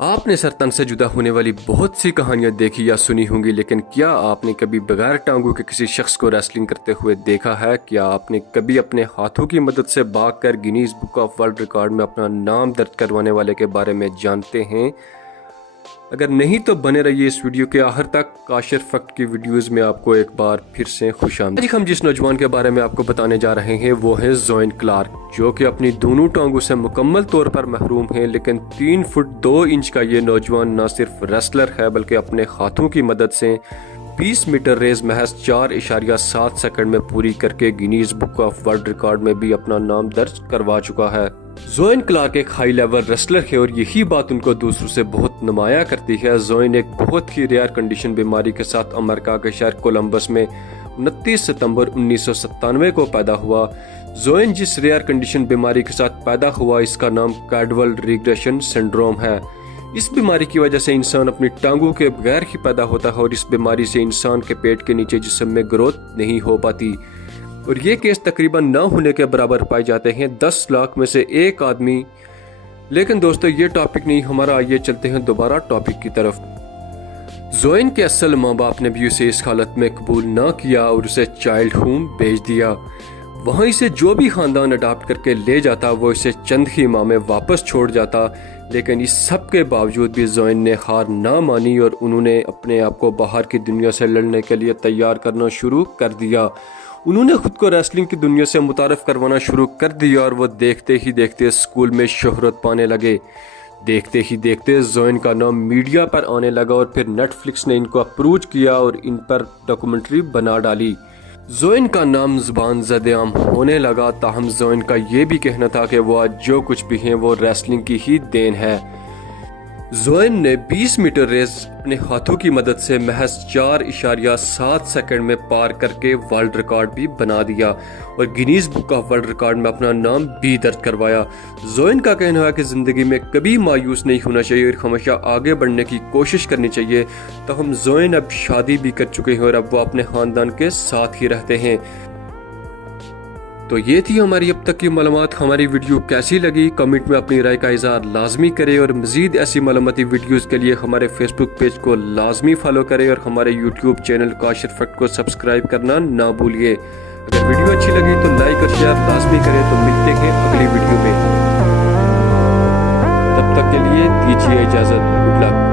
آپ نے سر تن سے جدا ہونے والی بہت سی کہانیاں دیکھی یا سنی ہوں گی، لیکن کیا آپ نے کبھی بغیر ٹانگوں کے کسی شخص کو ریسلنگ کرتے ہوئے دیکھا ہے؟ کیا آپ نے کبھی اپنے ہاتھوں کی مدد سے بھاگ کر Guinness book of world record میں اپنا نام درج کروانے والے کے بارے میں جانتے ہیں؟ اگر نہیں تو بنے رہیے اس ویڈیو کے آخر تک۔ کاشر فیکٹ کی ویڈیوز میں آپ کو ایک بار پھر سے خوش آمدید۔ آج ہم جس نوجوان کے بارے میں آپ کو بتانے جا رہے ہیں وہ ہے زوئن کلارک، جو کہ اپنی دونوں ٹانگوں سے مکمل طور پر محروم ہیں، لیکن 3 فٹ 2 انچ کا یہ نوجوان نہ صرف ریسلر ہے بلکہ اپنے ہاتھوں کی مدد سے 20 میٹر ریس محض 4.7 سیکنڈ میں پوری کر کے Guinness book of world record میں بھی اپنا نام درج کروا چکا ہے۔ زوئن کلارک ایک ہائی لیول ریسلر ہے اور یہی بات ان کو دوسروں سے بہت نمایاں کرتی ہے۔ زوئن ایک بہت ہی ریئر کنڈیشن بیماری کے ساتھ امریکہ کے شہر کولمبس میں 29 ستمبر 1997 کو پیدا ہوا۔ زوئن جس ریئر کنڈیشن بیماری کے ساتھ پیدا ہوا اس کا نام کیڈول ریگریشن سنڈروم ہے۔ اس بیماری کی وجہ سے انسان اپنی ٹانگوں کے بغیر ہی پیدا ہوتا ہے اور اس بیماری سے انسان کے پیٹ کے نیچے جسم میں گروتھ نہیں ہو پاتی، اور یہ کیس تقریباً نہ ہونے کے برابر پائے جاتے ہیں 10 لاکھ میں سے ایک آدمی۔ لیکن دوستو یہ ٹاپک نہیں ہمارا، آئیے چلتے ہیں دوبارہ ٹاپک کی طرف۔ زوئن کے اصل ماں باپ نے بھی اسے اس حالت میں قبول نہ کیا اور اسے چائلڈ ہوم بھیج دیا۔ وہاں اسے جو بھی خاندان اڈاپٹ کر کے لے جاتا وہ اسے چند ہی ماہ میں واپس چھوڑ جاتا، لیکن اس سب کے باوجود بھی زوئن نے ہار نہ مانی اور انہوں نے اپنے آپ کو باہر کی دنیا سے لڑنے کے لیے تیار کرنا شروع کر دیا۔ انہوں نے خود کو ریسلنگ کی دنیا سے متعارف کروانا شروع کر دیا اور وہ دیکھتے ہی دیکھتے اسکول میں شہرت پانے لگے۔ دیکھتے ہی دیکھتے زوئن کا نام میڈیا پر آنے لگا اور پھر نیٹ فلکس نے ان کو اپروچ کیا اور ان پر ڈاکومنٹری بنا ڈالی۔ زوئن کا نام زبان زد عام ہونے لگا، تاہم زوئن کا یہ بھی کہنا تھا کہ وہ آج جو کچھ بھی ہیں وہ ریسلنگ کی ہی دین ہے۔ زوئن نے 20 میٹر ریس اپنے ہاتھوں کی مدد سے محض 4.7 سیکنڈ میں پار کر کے ورلڈ ریکارڈ بھی بنا دیا اور Guinness book of world record میں اپنا نام بھی درج کروایا۔ زوئن کا کہنا ہے کہ زندگی میں کبھی مایوس نہیں ہونا چاہیے اور ہمیشہ آگے بڑھنے کی کوشش کرنی چاہیے۔ تاہم زوئن اب شادی بھی کر چکے ہیں اور اب وہ اپنے خاندان کے ساتھ ہی رہتے ہیں۔ تو یہ تھی ہماری اب تک کی معلومات۔ ہماری ویڈیو کیسی لگی کمنٹ میں اپنی رائے کا اظہار لازمی کریں، اور مزید ایسی معلوماتی ویڈیوز کے لیے ہمارے فیس بک پیج کو لازمی فالو کریں اور ہمارے یوٹیوب چینل کاشر فیکٹ کو سبسکرائب کرنا نہ بھولیے۔ اگر ویڈیو اچھی لگی تو لائک اور شیئر لازمی کریں۔ تو ملتے ہیں اگلی ویڈیو میں، تب تک کے لیے دیجیے اجازت۔ Good luck.